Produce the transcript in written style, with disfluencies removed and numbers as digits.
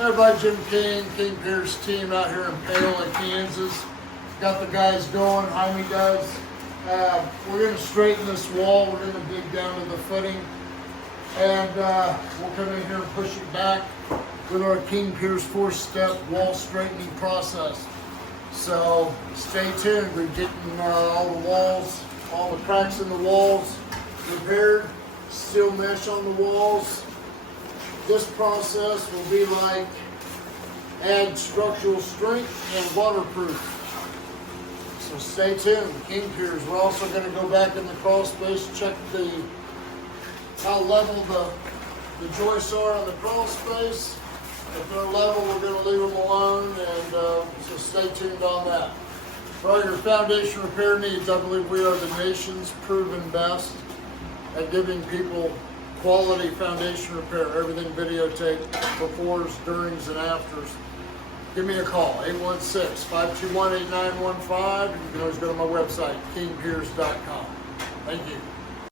Everybody, Jim King Piers team out here in Paola, Kansas. Got the guys going, Jaime does. We're going to straighten this wall. We're going to dig down to the footing. And we'll come in here and push it back with our King Piers 4-step wall straightening process. So stay tuned. We're getting all the walls, all the cracks in the walls repaired, steel mesh on the walls. This process will be like add structural strength and waterproof. So stay tuned. King Piers. We're also going to go back in the crawl space, check how level the joists are on the crawl space. If they're level, we're going to leave them alone, and so stay tuned on that. For all your foundation repair needs, I believe we are the nation's proven best at giving people quality foundation repair. Everything videotaped, befores, durings, and afters. Give me a call, 816-521-8915. You can always go to my website, kingpiers.com. Thank you.